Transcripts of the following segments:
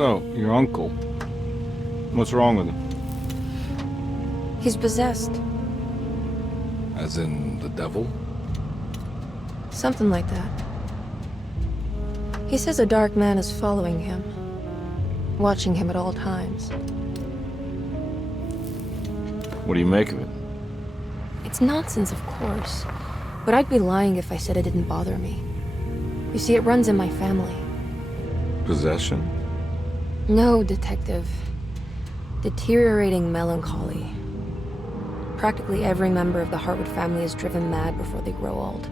So, your uncle. What's wrong with him? He's possessed. As in the devil? Something like that. He says a dark man is following him, watching him at all times. What do you make of it? It's nonsense, of course, but I'd be lying if I said it didn't bother me. You see, it runs in my family. Possession? No, detective. Deteriorating melancholy. Practically every member of the Hartwood family is driven mad before they grow old.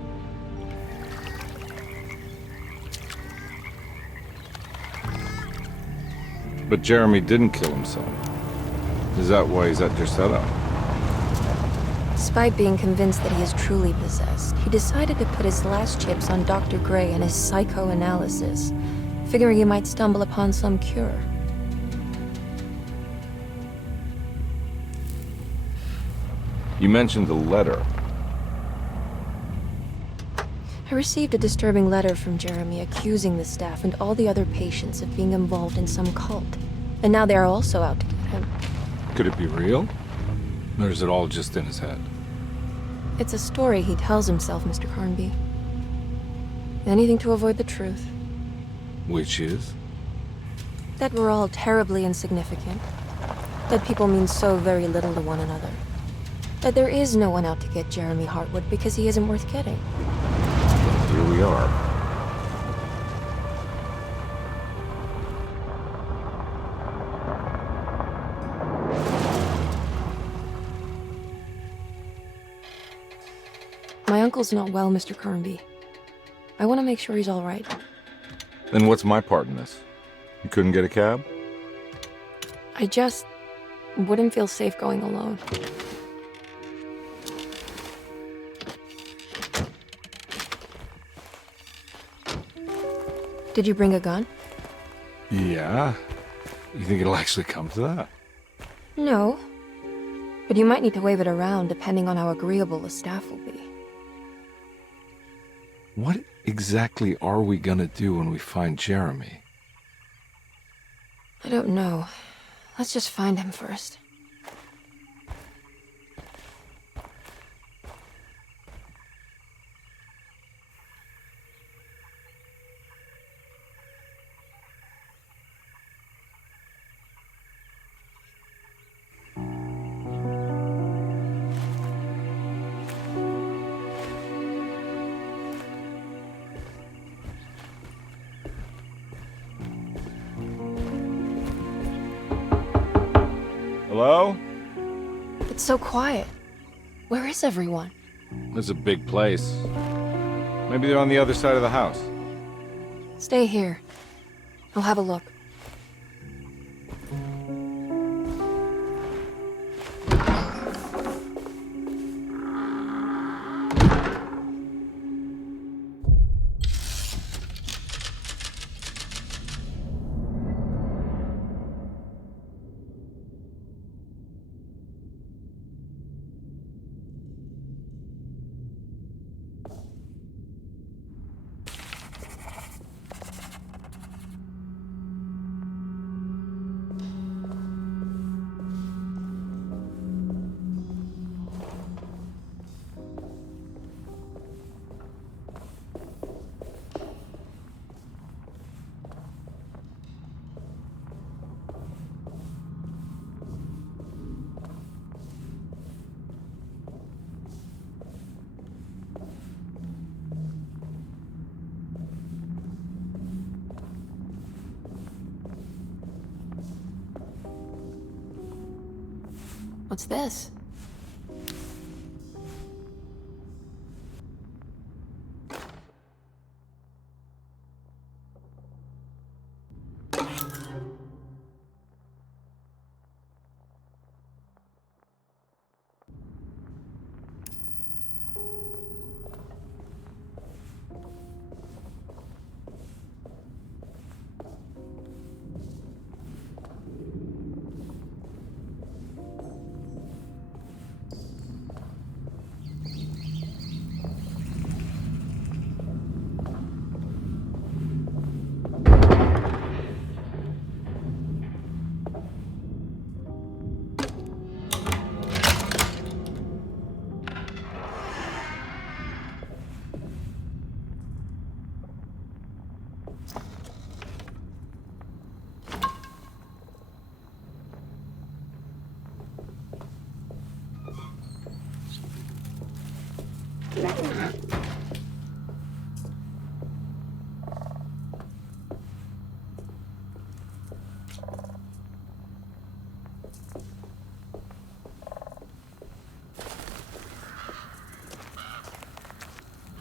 But Jeremy didn't kill himself. Is that why he's at Dersето? Despite being convinced that he is truly possessed, he decided to put his last chips on Dr. Gray and his psychoanalysis, figuring he might stumble upon some cure. You mentioned the letter. I received a disturbing letter from Jeremy accusing the staff and all the other patients of being involved in some cult. And now they are also out to get him. Could it be real? Or is it all just in his head? It's a story he tells himself, Mr. Carnby. Anything to avoid the truth. Which is? That we're all terribly insignificant. That people mean so very little to one another. That there is no one out to get Jeremy Hartwood because he isn't worth getting. Here we are. My uncle's not well, Mr. Carnby. I want to make sure he's all right. Then what's my part in this? You couldn't get a cab? I just wouldn't feel safe going alone. Did you bring a gun? Yeah. You think it'll actually come to that? No. But you might need to wave it around depending on how agreeable the staff will be. What exactly are we gonna do when we find Jeremy? I don't know. Let's just find him first. Hello? It's so quiet. Where is everyone? This is a big place. Maybe they're on the other side of the house. Stay here. I'll have a look. What's this?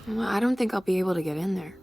Well, I don't think I'll be able to get in there.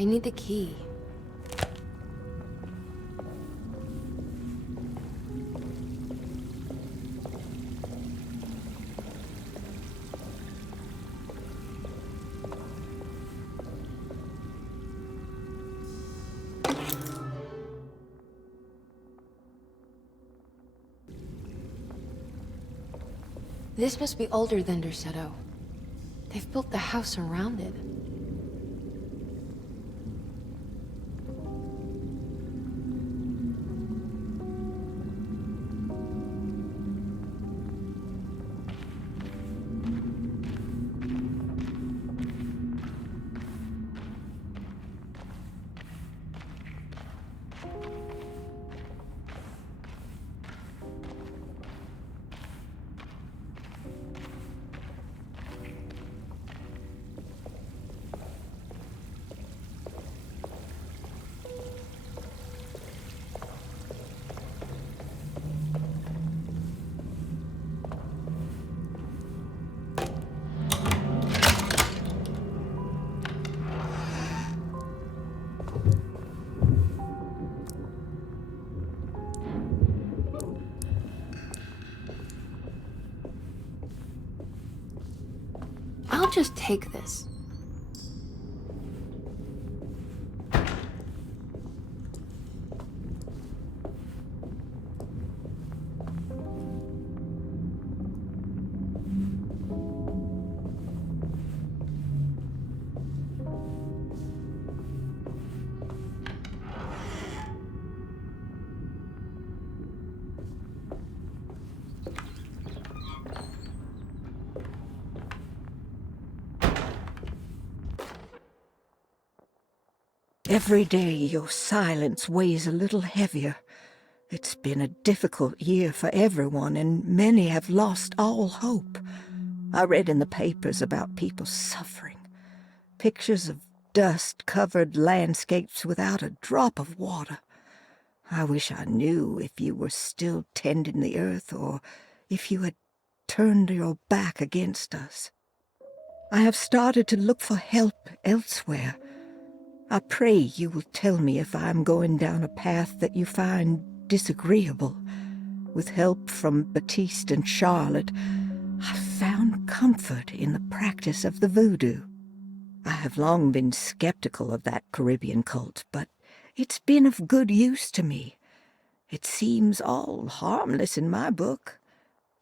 I need the key. This must be older than Derseto. They've built the house around it. I'll just take this. Every day your silence weighs a little heavier. It's been a difficult year for everyone, and many have lost all hope. I read in the papers about people suffering. Pictures of dust-covered landscapes without a drop of water. I wish I knew if you were still tending the earth or if you had turned your back against us. I have started to look for help elsewhere. I pray you will tell me if I am going down a path that you find disagreeable. With help from Baptiste and Charlotte, I found comfort in the practice of the voodoo. I have long been skeptical of that Caribbean cult, but it's been of good use to me. It seems all harmless in my book.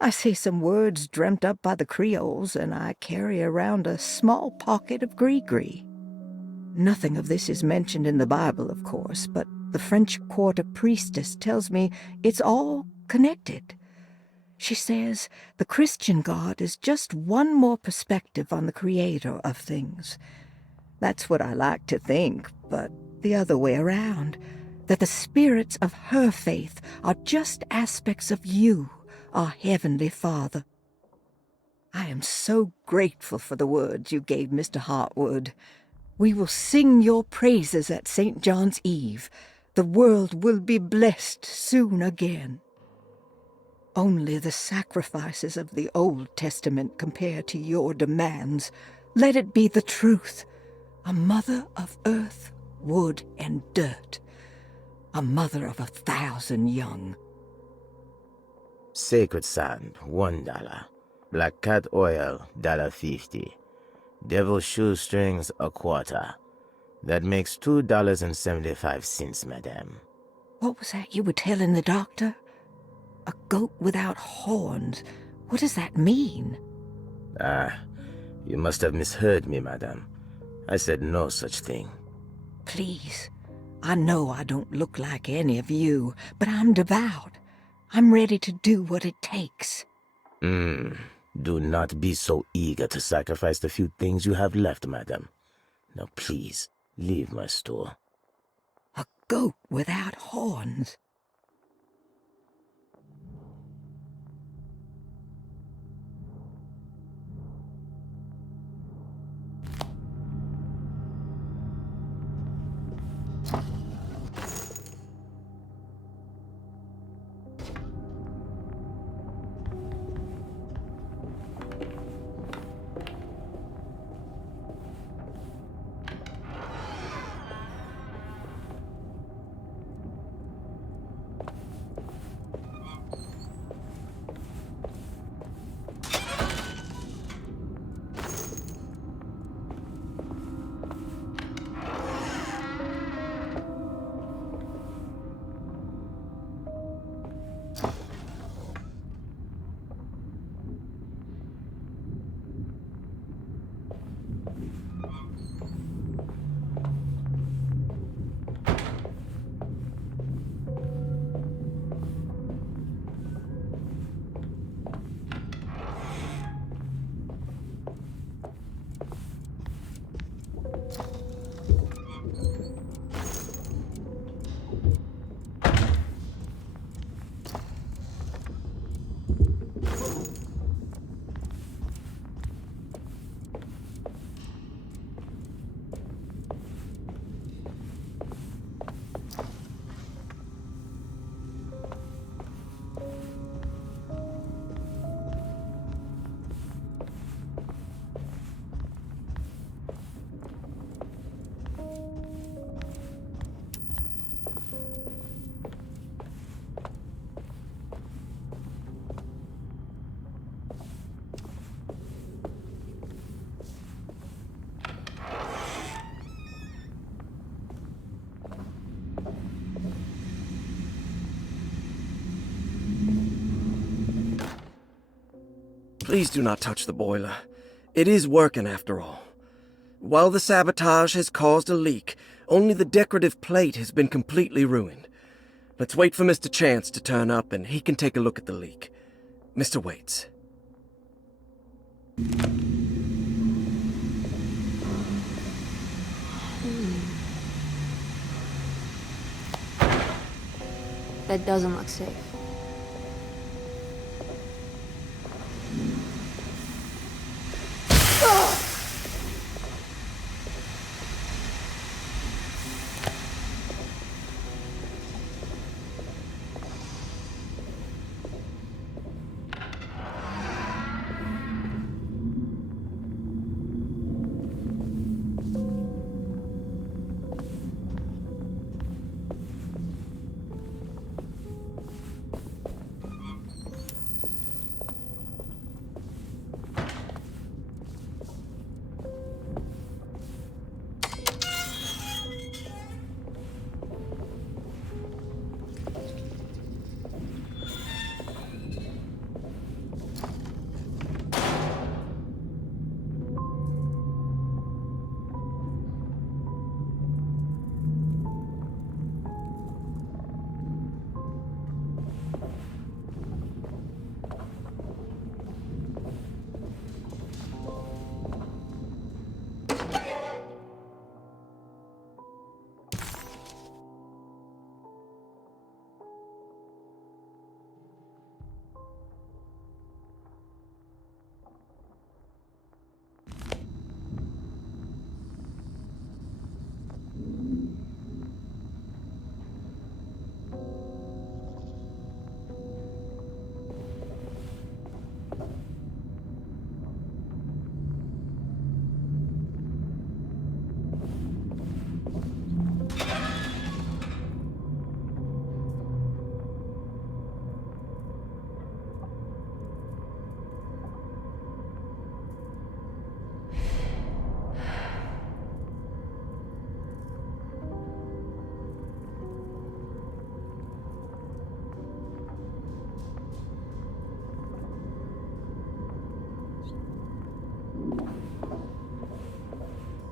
I say some words dreamt up by the Creoles, and I carry around a small pocket of gris-gris. Nothing of this is mentioned in the Bible, of course, but the French Quarter priestess tells me it's all connected. She says the Christian God is just one more perspective on the creator of things. That's what I like to think, but the other way around, that the spirits of her faith are just aspects of you, our Heavenly Father. I am so grateful for the words you gave Mr. Hartwood. We will sing your praises at St. John's Eve. The world will be blessed soon again. Only the sacrifices of the Old Testament compare to your demands. Let it be the truth. A mother of earth, wood, and dirt. A mother of 1,000 young. Sacred sand, $1. Black cat oil, $1.50. Devil shoestrings, a quarter. That makes $2.75, madame. What was that you were telling the doctor? A goat without horns. What does that mean? Ah, you must have misheard me, madame. I said no such thing. Please, I know I don't look like any of you, but I'm devout. I'm ready to do what it takes. Do not be so eager to sacrifice the few things you have left, madam. Now please, leave my store. A goat without horns. Please do not touch the boiler. It is working after all. While the sabotage has caused a leak, only the decorative plate has been completely ruined. Let's wait for Mr. Chance to turn up and he can take a look at the leak. Mr. Waits. That doesn't look safe.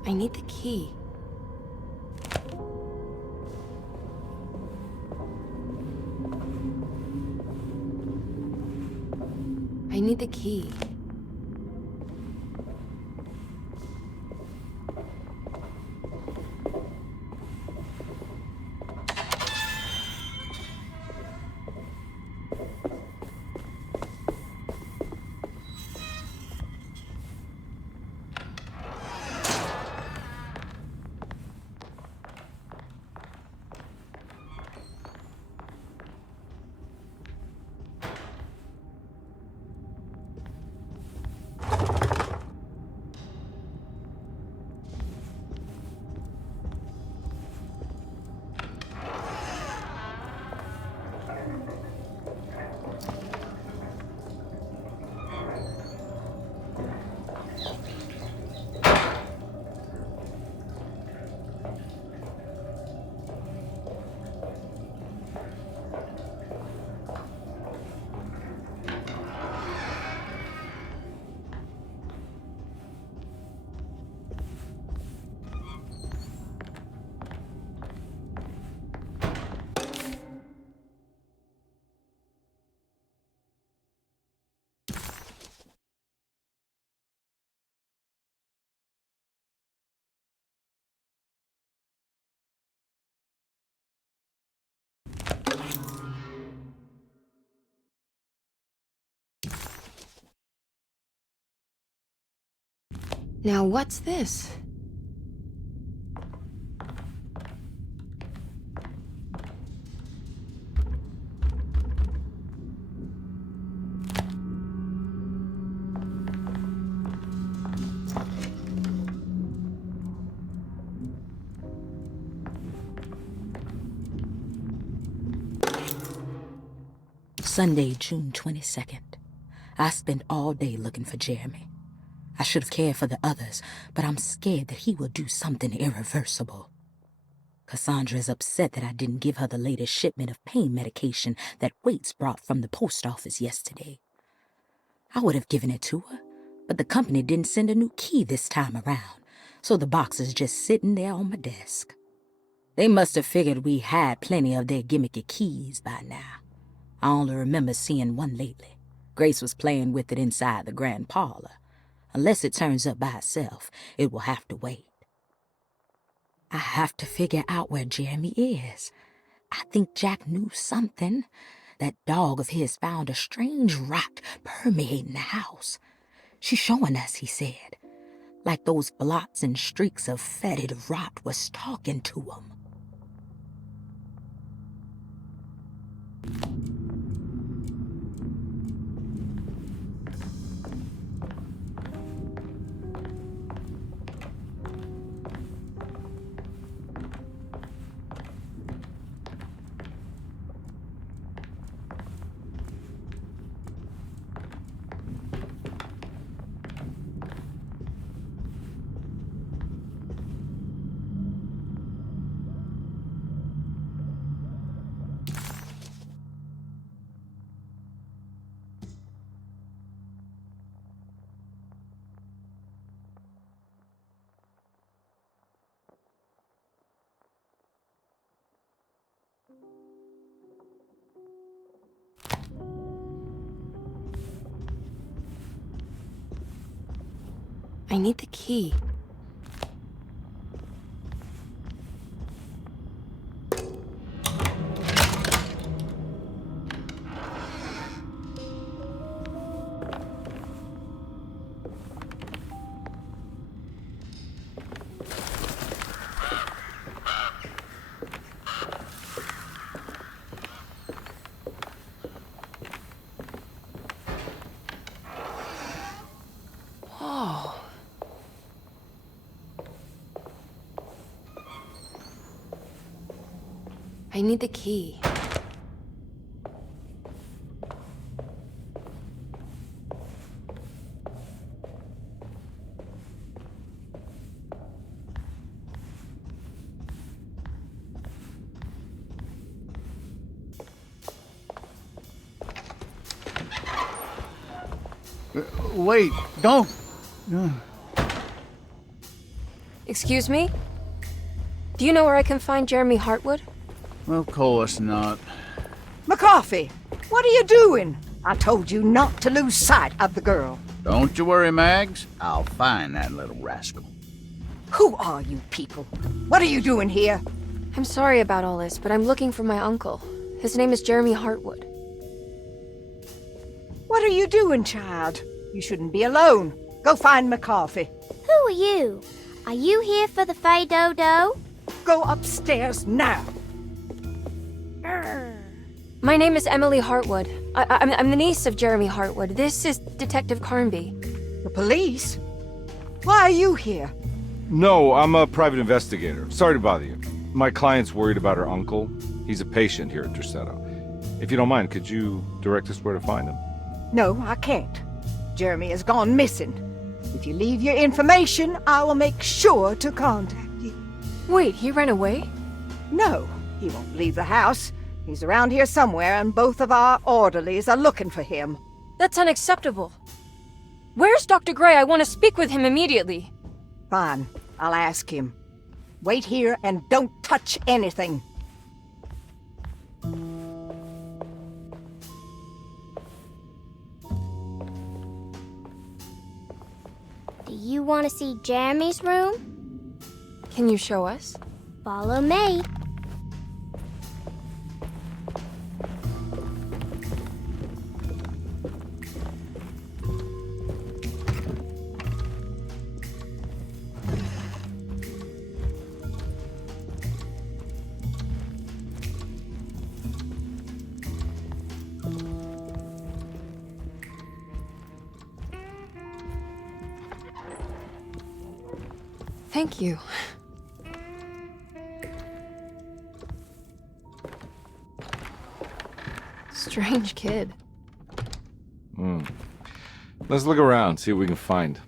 I need the key. I need the key. Now what's this? Sunday, June 22nd. I spent all day looking for Jeremy. I should have cared for the others, but I'm scared that he will do something irreversible. Cassandra is upset that I didn't give her the latest shipment of pain medication that Waits brought from the post office yesterday. I would have given it to her, but the company didn't send a new key this time around, so the box is just sitting there on my desk. They must have figured we had plenty of their gimmicky keys by now. I only remember seeing one lately. Grace was playing with it inside the grand parlor. Unless it turns up by itself, it will have to wait. I have to figure out where Jeremy is. I think Jack knew something. That dog of his found a strange rot permeating the house. She's showing us, he said. Like those blots and streaks of fetid rot was talking to him. I need the key. I need the key. Wait, don't! Excuse me? Do you know where I can find Jeremy Hartwood? Of course not. McCarthy, what are you doing? I told you not to lose sight of the girl. Don't you worry, Mags. I'll find that little rascal. Who are you people? What are you doing here? I'm sorry about all this, but I'm looking for my uncle. His name is Jeremy Hartwood. What are you doing, child? You shouldn't be alone. Go find McCarthy. Who are you? Are you here for the Fay Dodo? Go upstairs now. My name is Emily Hartwood. I'm the niece of Jeremy Hartwood. This is Detective Carnby. The police? Why are you here? No, I'm a private investigator. Sorry to bother you. My client's worried about her uncle. He's a patient here at Dersето. If you don't mind, could you direct us where to find him? No, I can't. Jeremy has gone missing. If you leave your information, I will make sure to contact you. Wait, he ran away? No, he won't leave the house. He's around here somewhere, and both of our orderlies are looking for him. That's unacceptable. Where's Dr. Gray? I want to speak with him immediately. Fine, I'll ask him. Wait here and don't touch anything. Do you want to see Jeremy's room? Can you show us? Follow me. Thank you. Strange kid. Let's look around, see what we can find.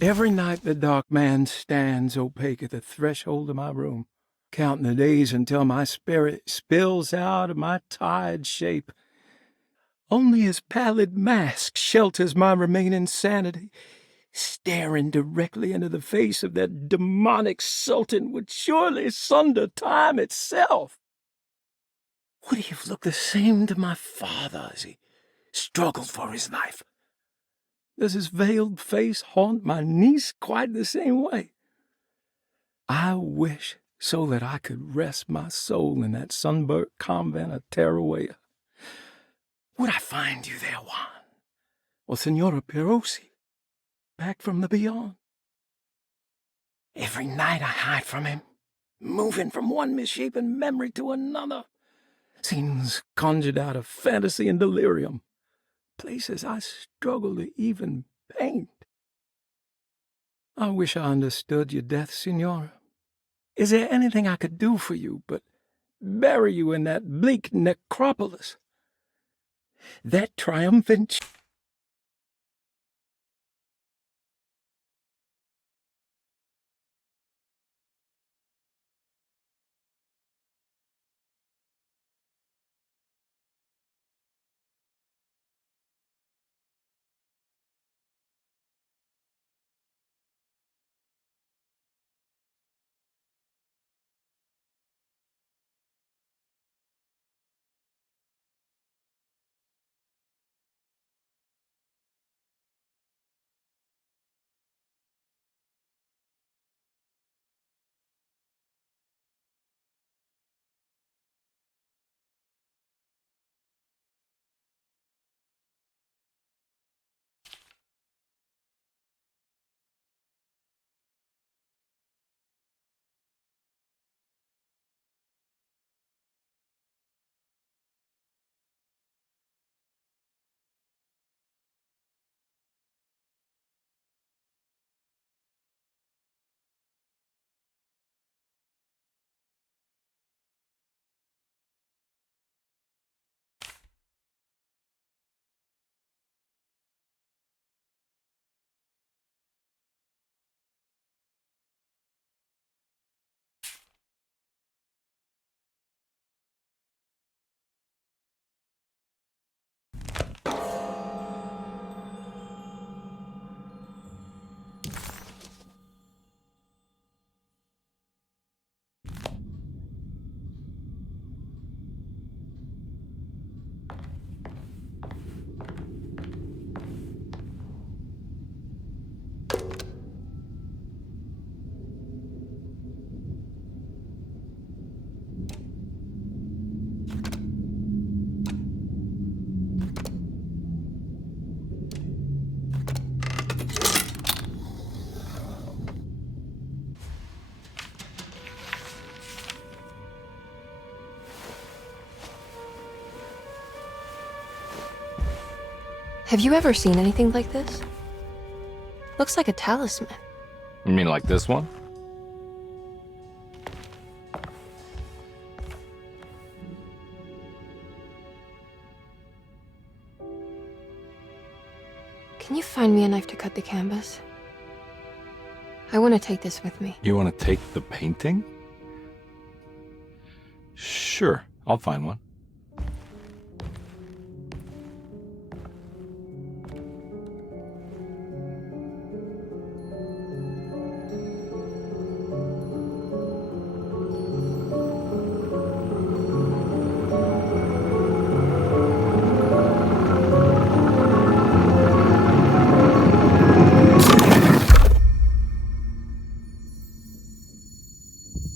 Every night the dark man stands opaque at the threshold of my room, counting the days until my spirit spills out of my tired shape. Only his pallid mask shelters my remaining sanity. Staring directly into the face of that demonic sultan would surely sunder time itself. Would he have looked the same to my father as he struggled for his life? Does his veiled face haunt my niece quite the same way? I wish so that I could rest my soul in that sunburnt convent of Teruel. Would I find you there, Juan? Or Senora Perosi, back from the beyond? Every night I hide from him, moving from one misshapen memory to another. Scenes conjured out of fantasy and delirium. Places I struggle to even paint. I wish I understood your death, Signora. Is there anything I could do for you but bury you in that bleak necropolis? That triumphant... Have you ever seen anything like this? Looks like a talisman. You mean like this one? Can you find me a knife to cut the canvas? I want to take this with me. You want to take the painting? Sure, I'll find one.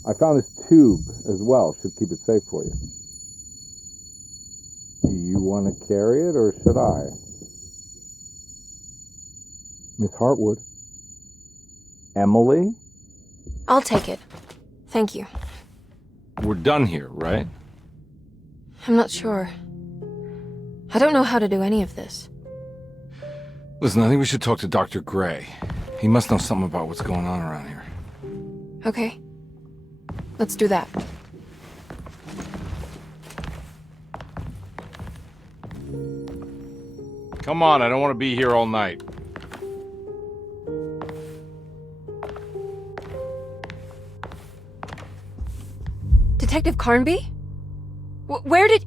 I found this tube as well. Should keep it safe for you. Do you want to carry it or should I? Miss Hartwood? Emily? I'll take it. Thank you. We're done here, right? I'm not sure. I don't know how to do any of this. Listen, I think we should talk to Dr. Gray. He must know something about what's going on around here. Okay. Let's do that. Come on, I don't want to be here all night. Detective Carnby? Where did...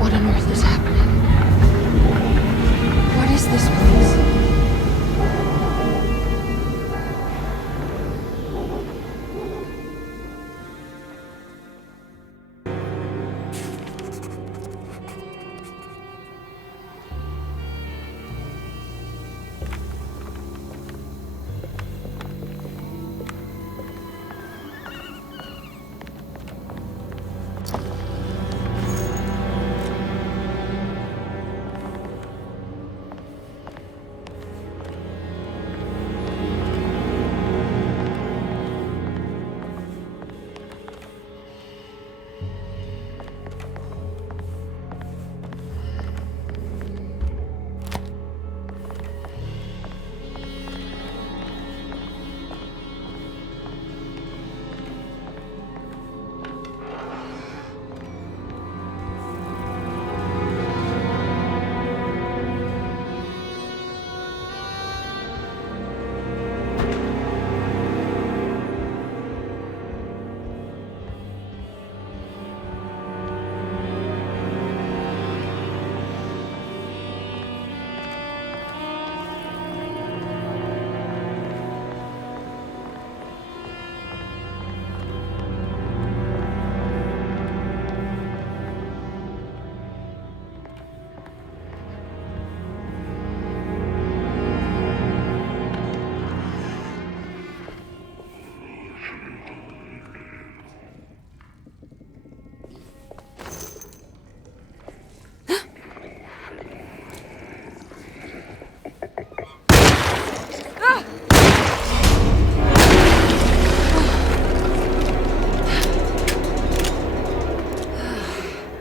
What on earth is happening? What is this place?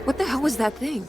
What the hell was that thing?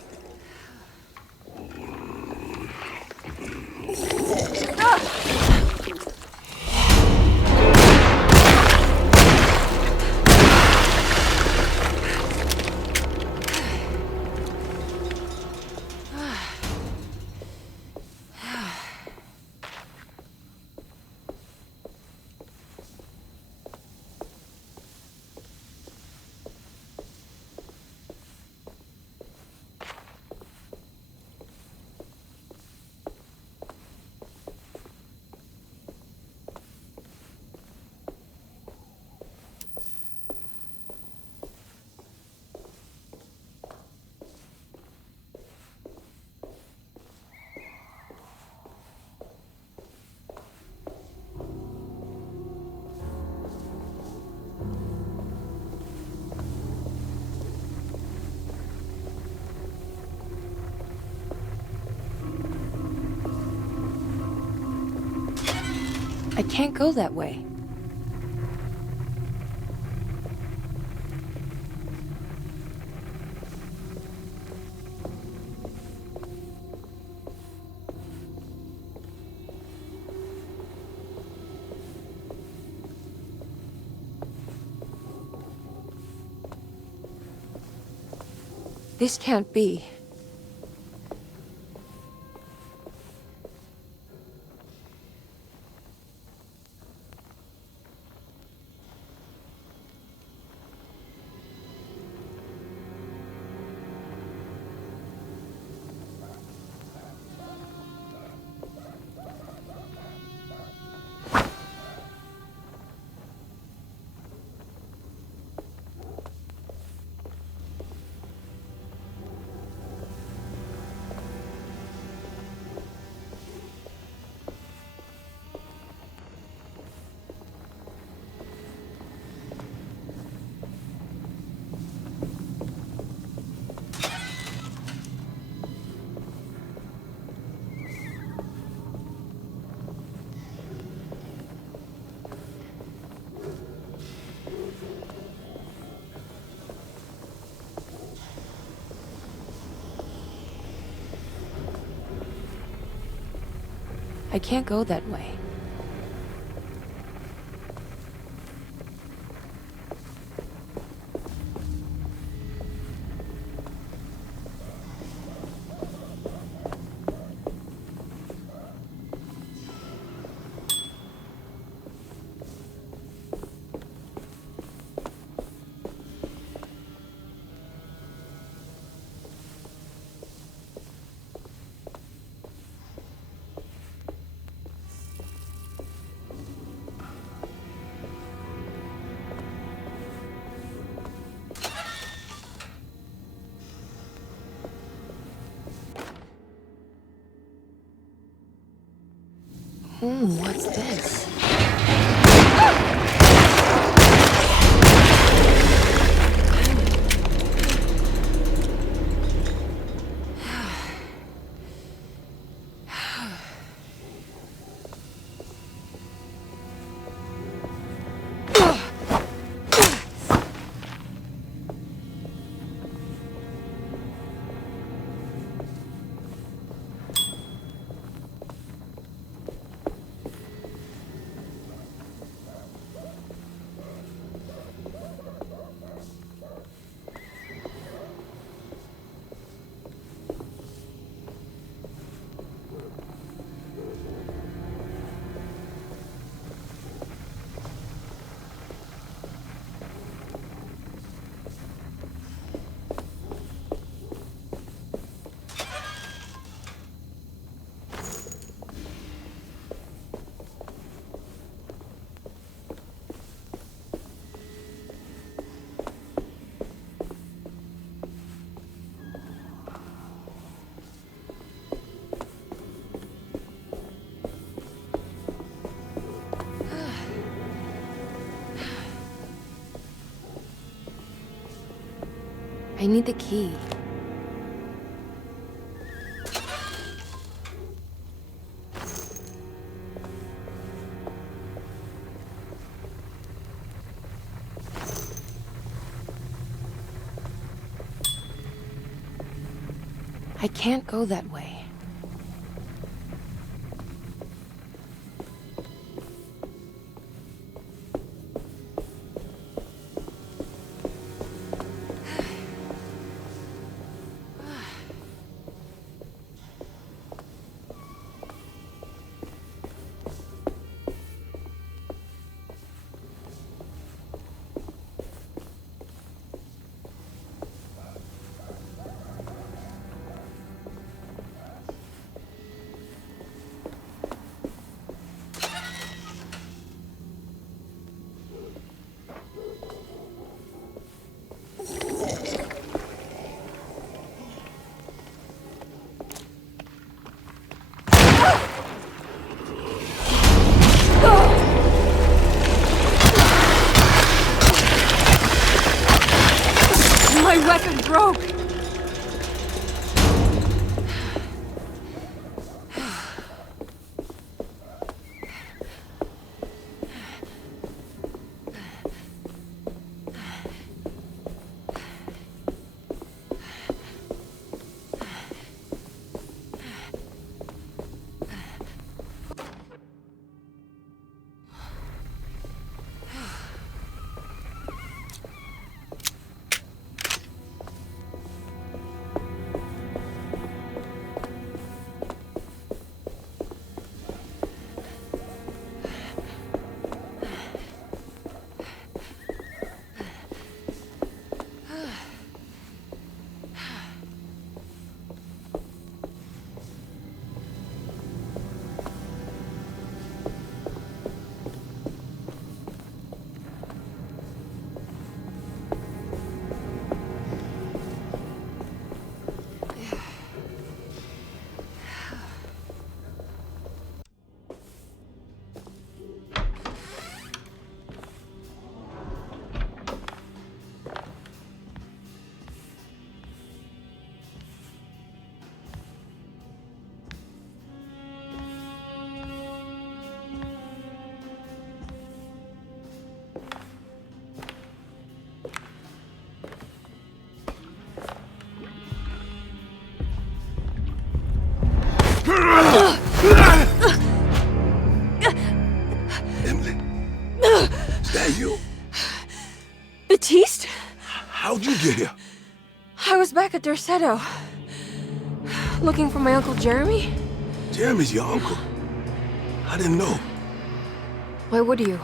I can't go that way. This can't be. I can't go that way. What's this? I need the key. I can't go that way. My weapon broke! I was back at Dерсето, looking for my Uncle Jeremy. Jeremy's your uncle? I didn't know. Why would you?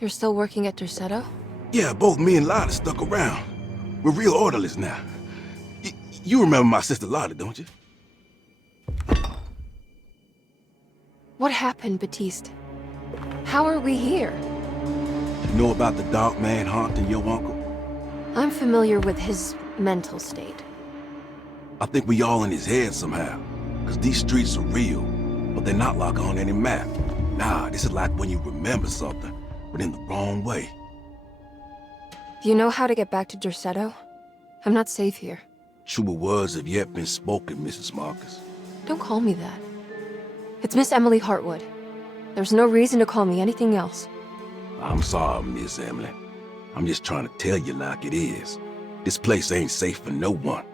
You're still working at Dерсето? Yeah, both me and Lotta stuck around. We're real orderlies now. You remember my sister Lotta, don't you? What happened, Baptiste? How are we here? You know about the dark man haunting your uncle? I'm familiar with his mental state. I think we all in his head somehow. Cause these streets are real, but they're not like on any map. Nah, this is like when you remember something, but in the wrong way. Do you know how to get back to Dерсето? I'm not safe here. Truer words have yet been spoken, Mrs. Marcus. Don't call me that. It's Miss Emily Hartwood. There's no reason to call me anything else. I'm sorry, Miss Emily. I'm just trying to tell you like it is. This place ain't safe for no one.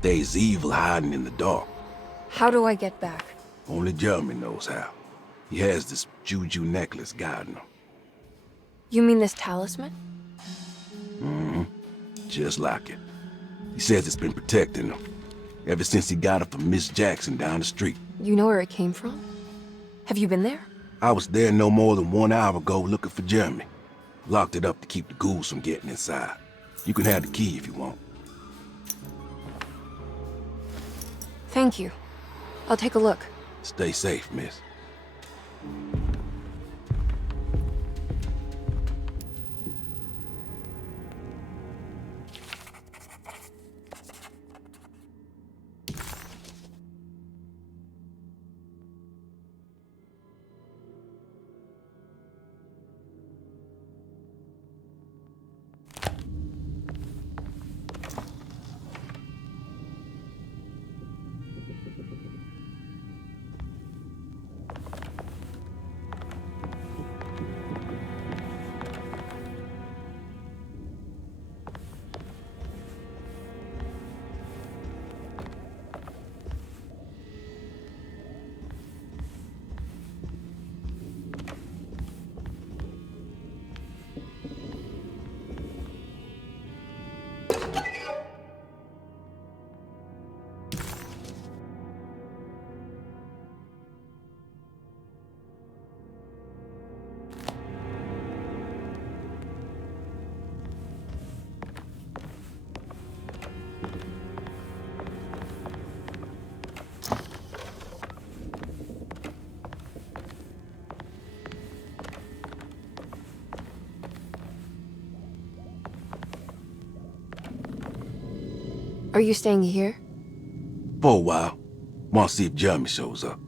There's evil hiding in the dark. How do I get back? Only Jeremy knows how. He has this juju necklace guiding him. You mean this talisman? Mm-hmm. Just like it. He says it's been protecting him ever since he got it from Miss Jackson down the street. You know where it came from? Have you been there? I was there no more than 1 hour ago looking for Jeremy. Locked it up to keep the ghouls from getting inside. You can have the key if you want. Thank you. I'll take a look. Stay safe, miss. Are you staying here? For a while. Want to see if Jeremy shows up.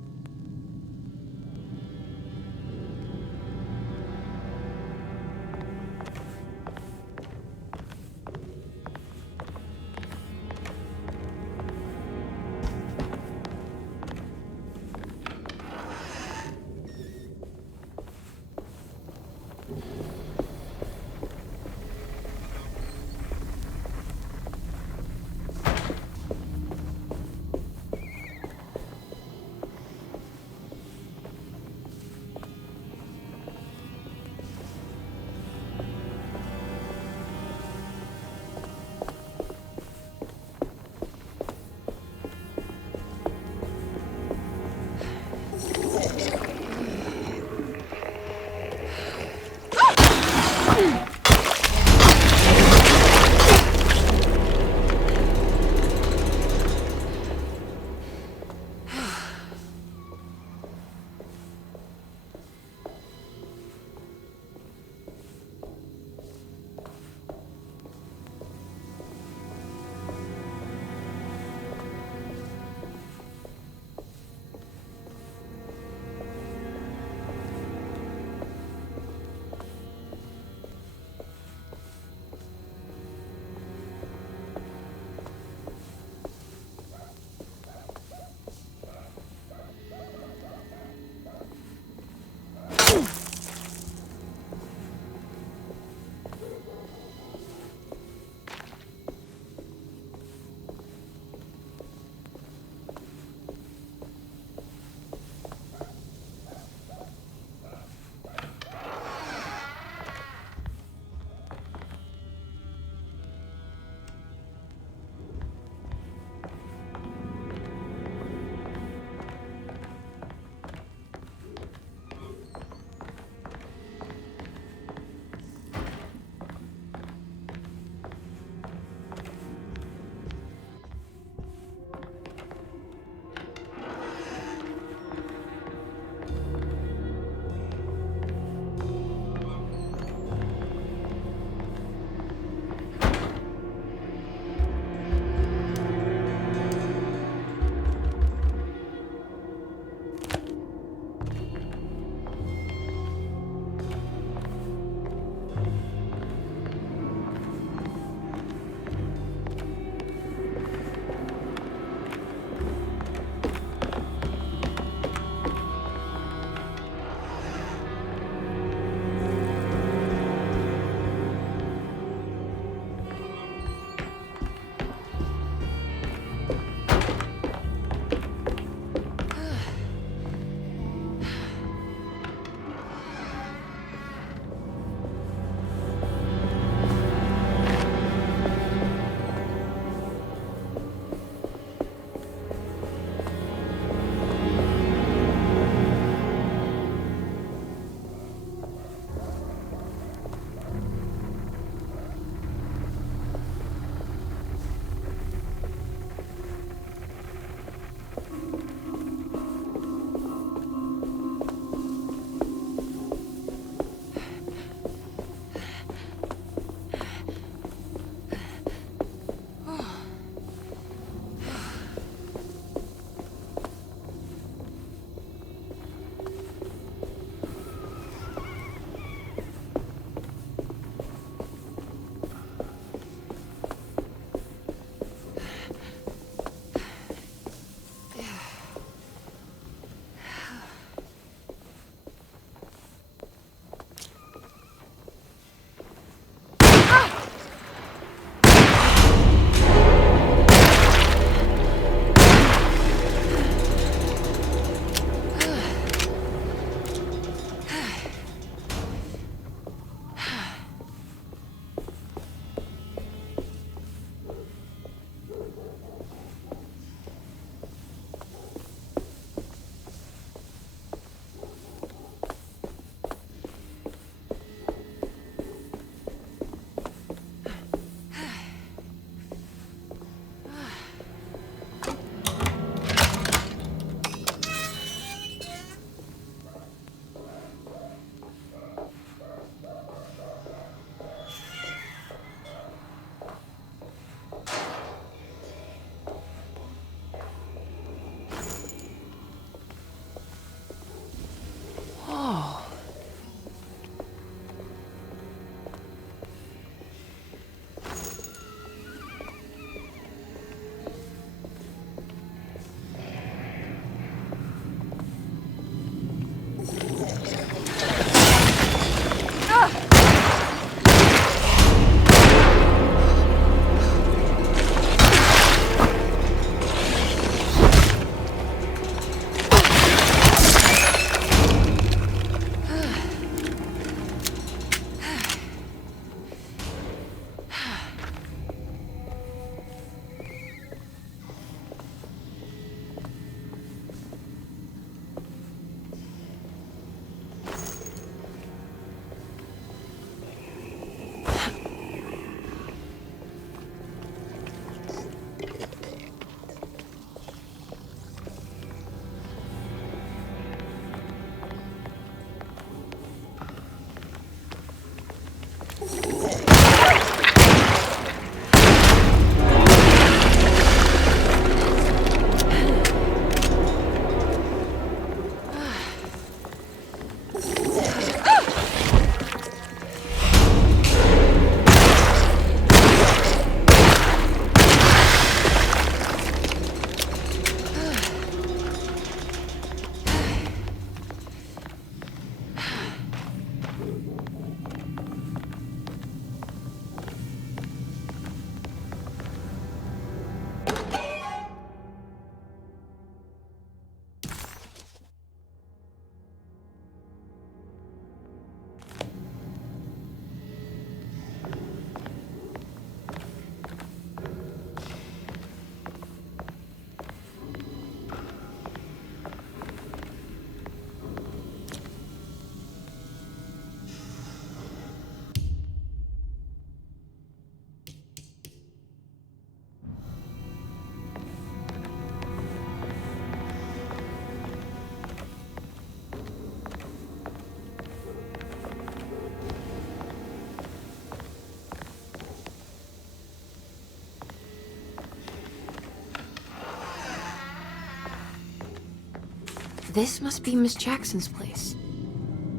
This must be Miss Jackson's place.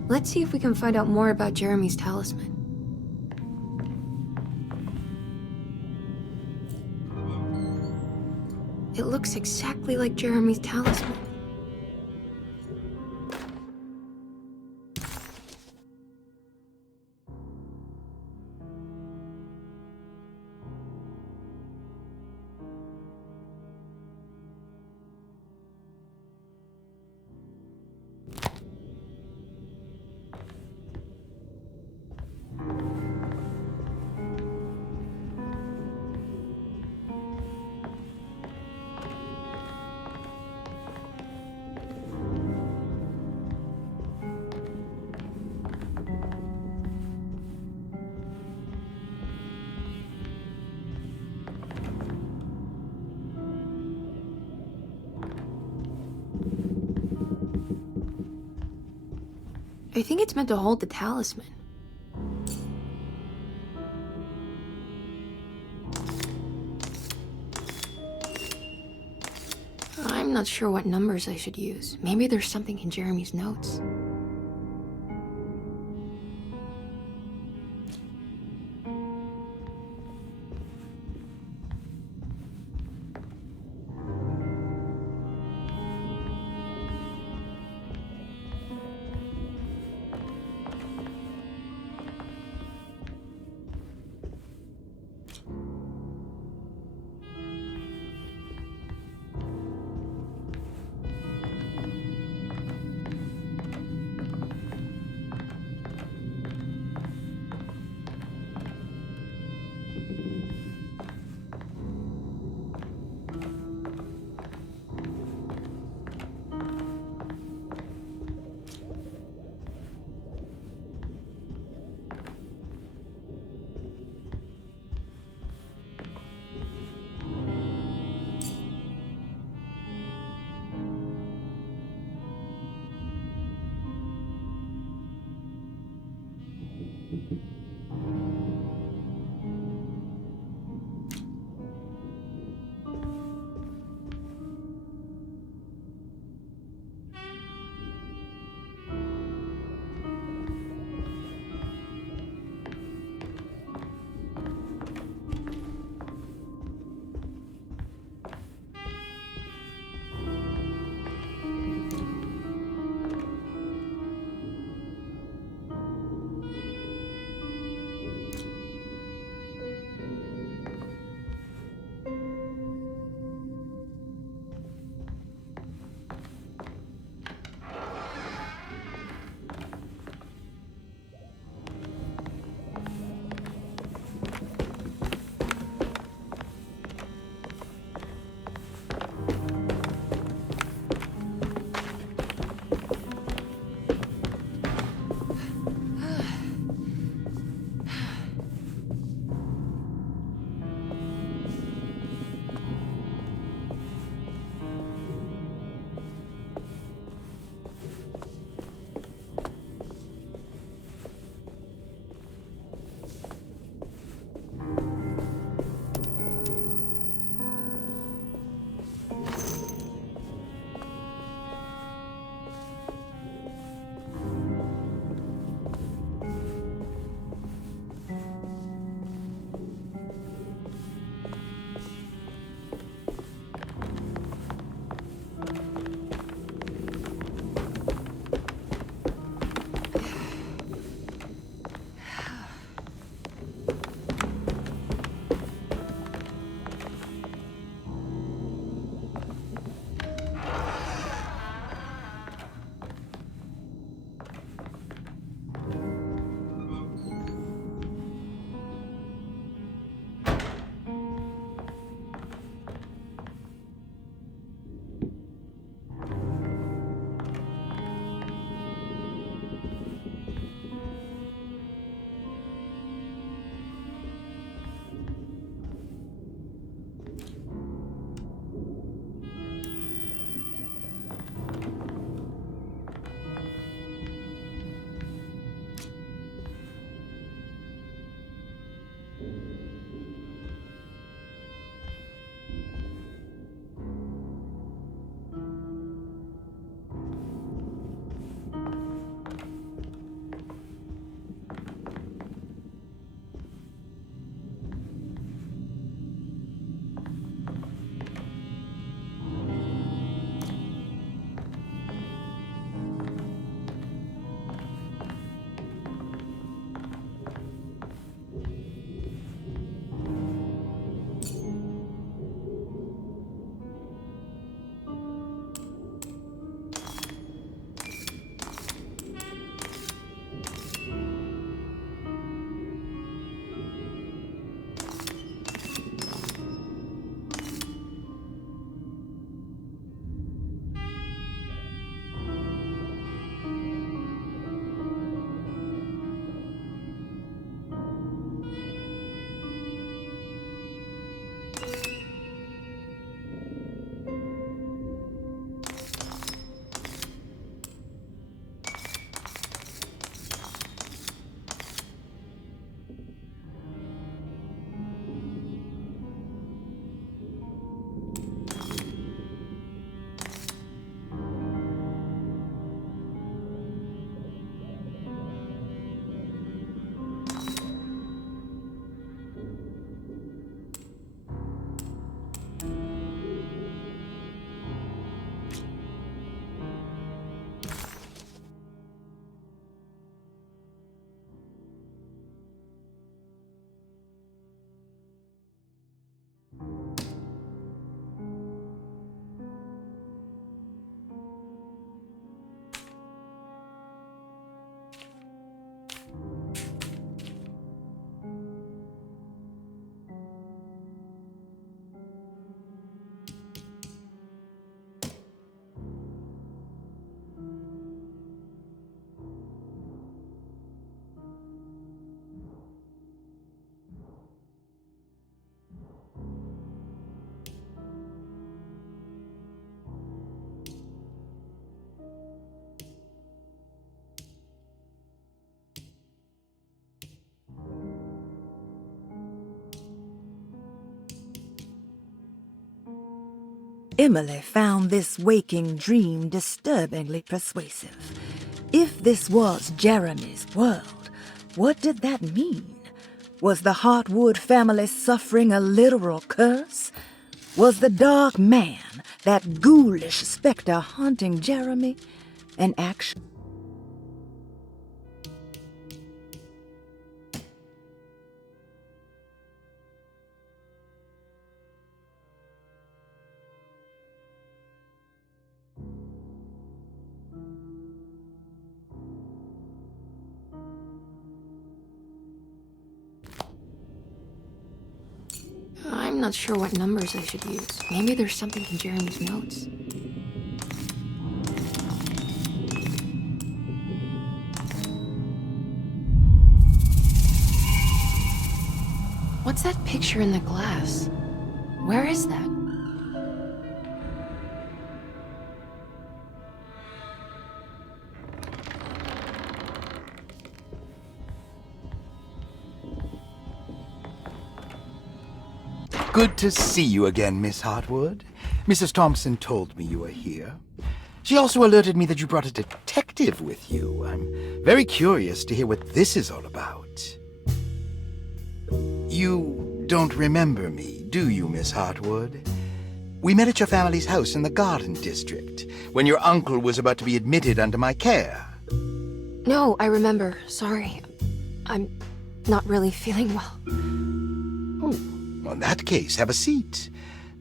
Let's see if we can find out more about Jeremy's talisman. It looks exactly like Jeremy's talisman. I think it's meant to hold the talisman. I'm not sure what numbers I should use. Maybe there's something in Jeremy's notes. Emily found this waking dream disturbingly persuasive. If this was Jeremy's world, what did that mean? Was the Hartwood family suffering a literal curse? Was the dark man, that ghoulish specter haunting Jeremy, an action? I'm not sure what numbers I should use. Maybe there's something in Jeremy's notes. What's that picture in the glass? Where is that? Good to see you again, Miss Hartwood. Mrs. Thompson told me you were here. She also alerted me that you brought a detective with you. I'm very curious to hear what this is all about. You don't remember me, do you, Miss Hartwood? We met at your family's house in the Garden District, when your uncle was about to be admitted under my care. No, I remember. Sorry. I'm not really feeling well. In that case, have a seat.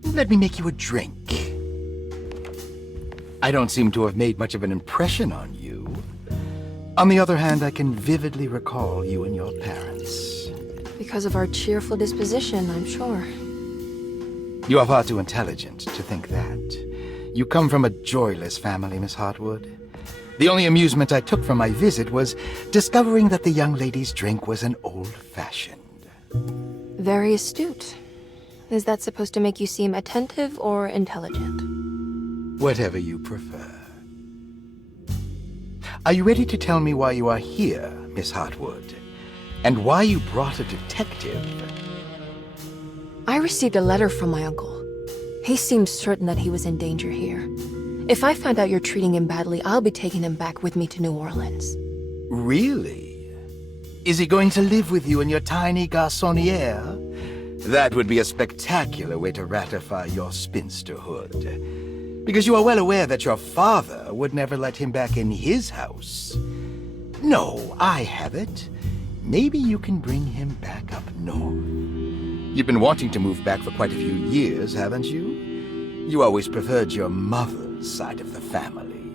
Let me make you a drink. I don't seem to have made much of an impression on you. On the other hand, I can vividly recall you and your parents. Because of our cheerful disposition, I'm sure. You are far too intelligent to think that. You come from a joyless family, Miss Hartwood. The only amusement I took from my visit was discovering that the young lady's drink was an old-fashioned. Very astute. Is that supposed to make you seem attentive or intelligent? Whatever you prefer. Are you ready to tell me why you are here, Miss Hartwood? And why you brought a detective? I received a letter from my uncle. He seems certain that he was in danger here. If I find out you're treating him badly, I'll be taking him back with me to New Orleans. Really? Is he going to live with you in your tiny garçonniere? That would be a spectacular way to ratify your spinsterhood. Because you are well aware that your father would never let him back in his house. No, I have it. Maybe you can bring him back up north. You've been wanting to move back for quite a few years, haven't you? You always preferred your mother's side of the family.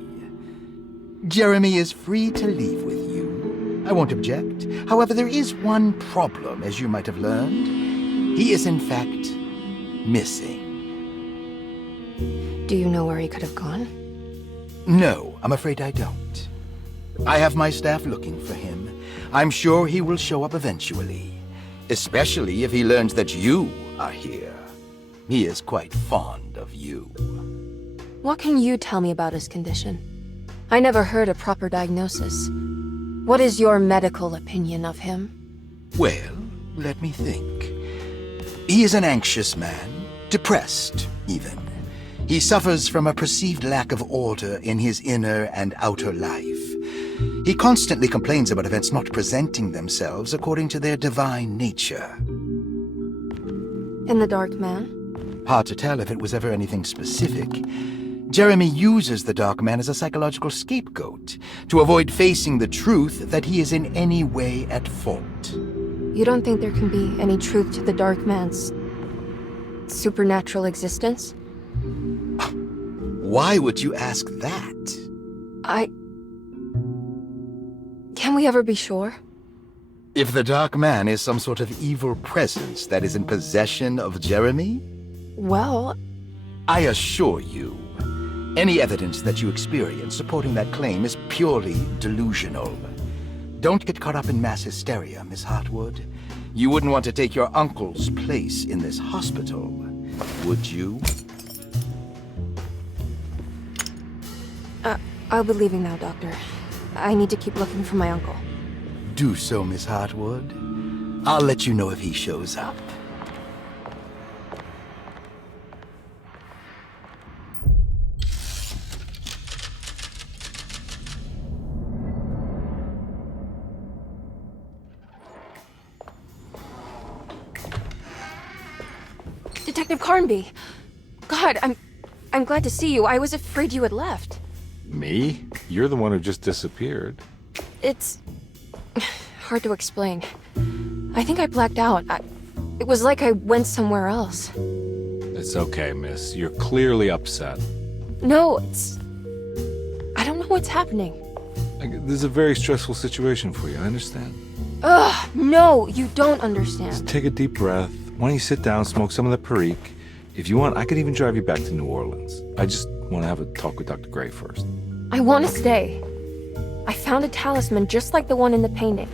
Jeremy is free to leave with you. I won't object. However, there is one problem, as you might have learned. He is, in fact, missing. Do you know where he could have gone? No, I'm afraid I don't. I have my staff looking for him. I'm sure he will show up eventually. Especially if he learns that you are here. He is quite fond of you. What can you tell me about his condition? I never heard a proper diagnosis. What is your medical opinion of him? Well, let me think. He is an anxious man, depressed, even. He suffers from a perceived lack of order in his inner and outer life. He constantly complains about events not presenting themselves according to their divine nature. And the Dark Man? Hard to tell if it was ever anything specific. Jeremy uses the Dark Man as a psychological scapegoat to avoid facing the truth that he is in any way at fault. You don't think there can be any truth to the Dark Man's supernatural existence? Why would you ask that? Can we ever be sure? If the Dark Man is some sort of evil presence that is in possession of Jeremy? Well, I assure you, any evidence that you experience supporting that claim is purely delusional. Don't get caught up in mass hysteria, Miss Hartwood. You wouldn't want to take your uncle's place in this hospital, would you? I'll be leaving now, Doctor. I need to keep looking for my uncle. Do so, Miss Hartwood. I'll let you know if he shows up. Detective Carnby. God, I'm glad to see you. I was afraid you had left. Me? You're the one who just disappeared. It's hard to explain. I think I blacked out. It was like I went somewhere else. It's okay, miss. You're clearly upset. No, I don't know what's happening. This is a very stressful situation for you, I understand. Ugh, no, you don't understand. Just take a deep breath. Why don't you sit down, smoke some of the perique? If you want, I could even drive you back to New Orleans. I just want to have a talk with Dr. Gray first. I want to stay. I found a talisman just like the one in the painting.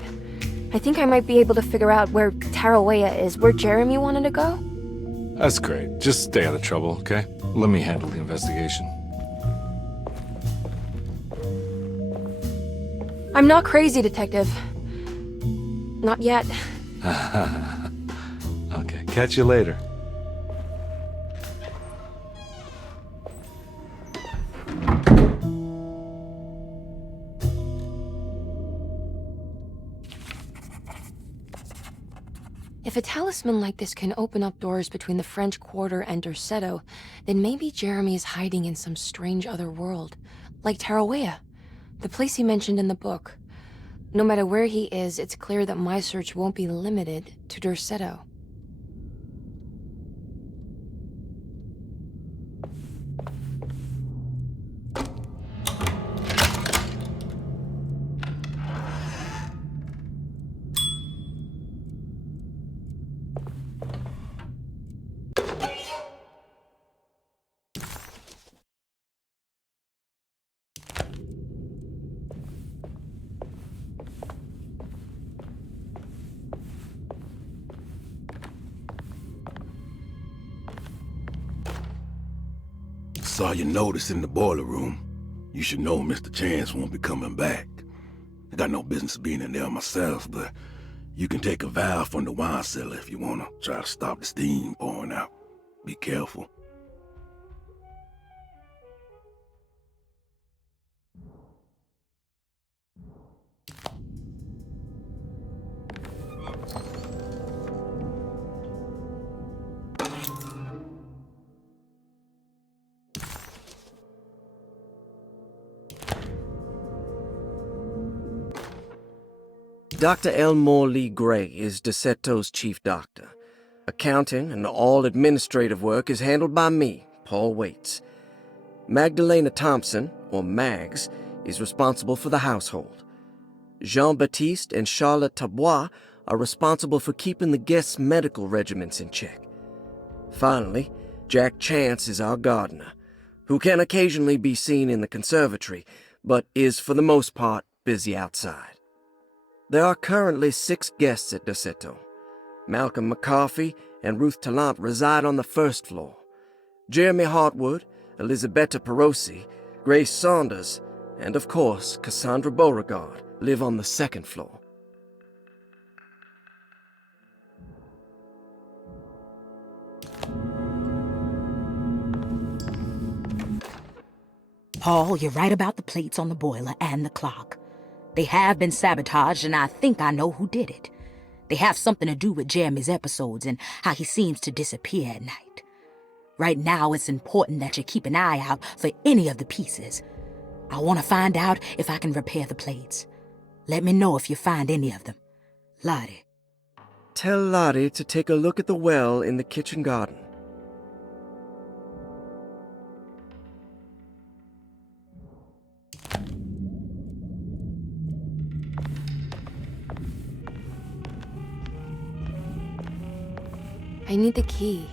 I think I might be able to figure out where Tarawea is, where Jeremy wanted to go. That's great. Just stay out of trouble, okay? Let me handle the investigation. I'm not crazy, Detective. Not yet. Okay, catch you later. If a talisman like this can open up doors between the French Quarter and Derseto, then maybe Jeremy is hiding in some strange other world, like Tarawea, the place he mentioned in the book. No matter where he is, it's clear that my search won't be limited to Derseto. Saw your notice in the boiler room. You should know Mr. Chance won't be coming back. I got no business being in there myself, but you can take a valve from the wine cellar if you want to try to stop the steam pouring out. Be careful. Dr. Elmore Lee Gray is Derseto's chief doctor. Accounting and all administrative work is handled by me, Paul Waits. Magdalena Thompson, or Mags, is responsible for the household. Jean-Baptiste and Charlotte Tabois are responsible for keeping the guests' medical regimens in check. Finally, Jack Chance is our gardener, who can occasionally be seen in the conservatory, but is for the most part busy outside. There are currently 6 guests at Derseto. Malcolm McCarthy and Ruth Tallant reside on the first floor. Jeremy Hartwood, Elisabetta Perosi, Grace Saunders, and of course Cassandra Beauregard live on the second floor. Paul, you're right about the plates on the boiler and the clock. They have been sabotaged, and I think I know who did it. They have something to do with Jeremy's episodes and how he seems to disappear at night. Right now, it's important that you keep an eye out for any of the pieces. I want to find out if I can repair the plates. Let me know if you find any of them. Lottie. Tell Lottie to take a look at the well in the kitchen garden. I need the key.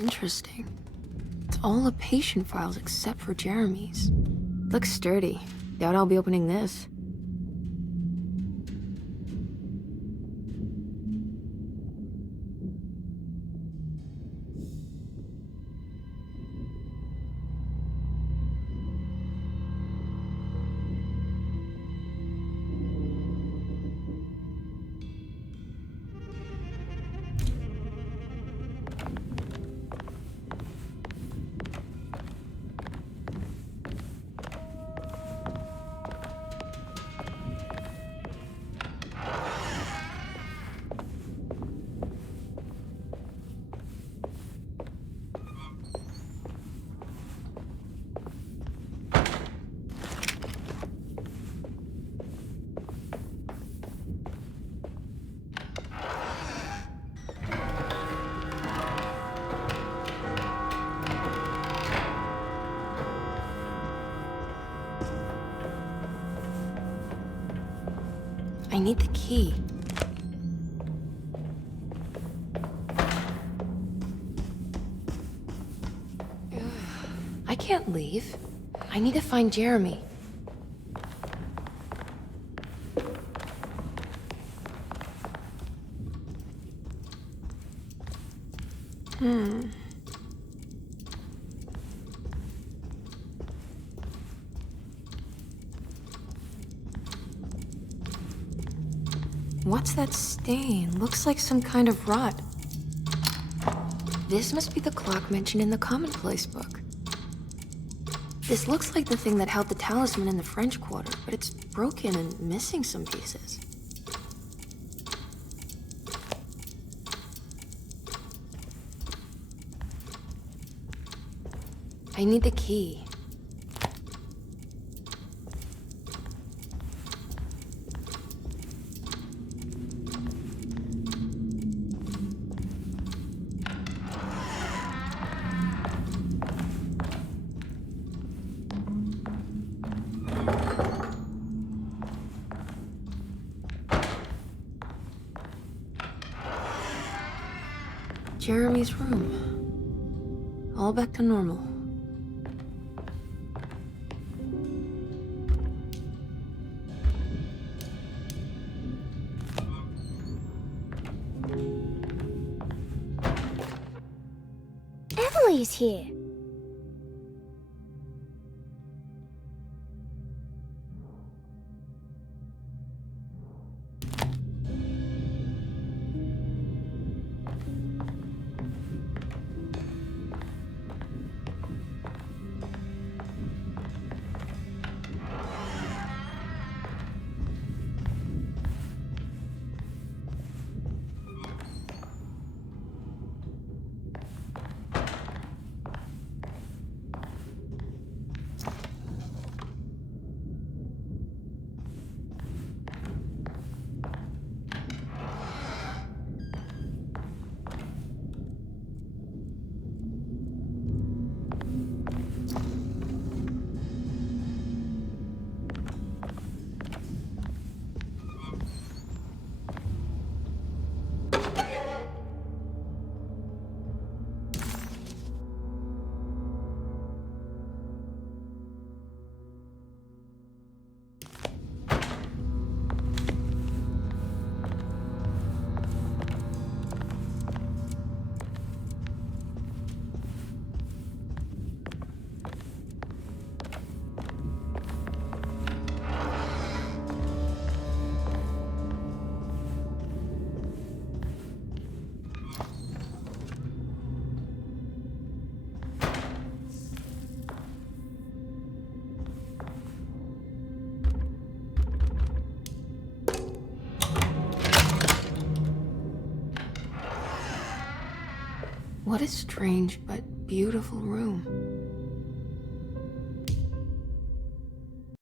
Interesting. It's all the patient files except for Jeremy's. Looks sturdy. Doubt I'll be opening this. I need the key. I can't leave. I need to find Jeremy. What's that stain? Looks like some kind of rot. This must be the clock mentioned in the commonplace book. This looks like the thing that held the talisman in the French Quarter, but it's broken and missing some pieces. I need the key. Jeremy's room. All back to normal. Emily's here. What a strange but beautiful room.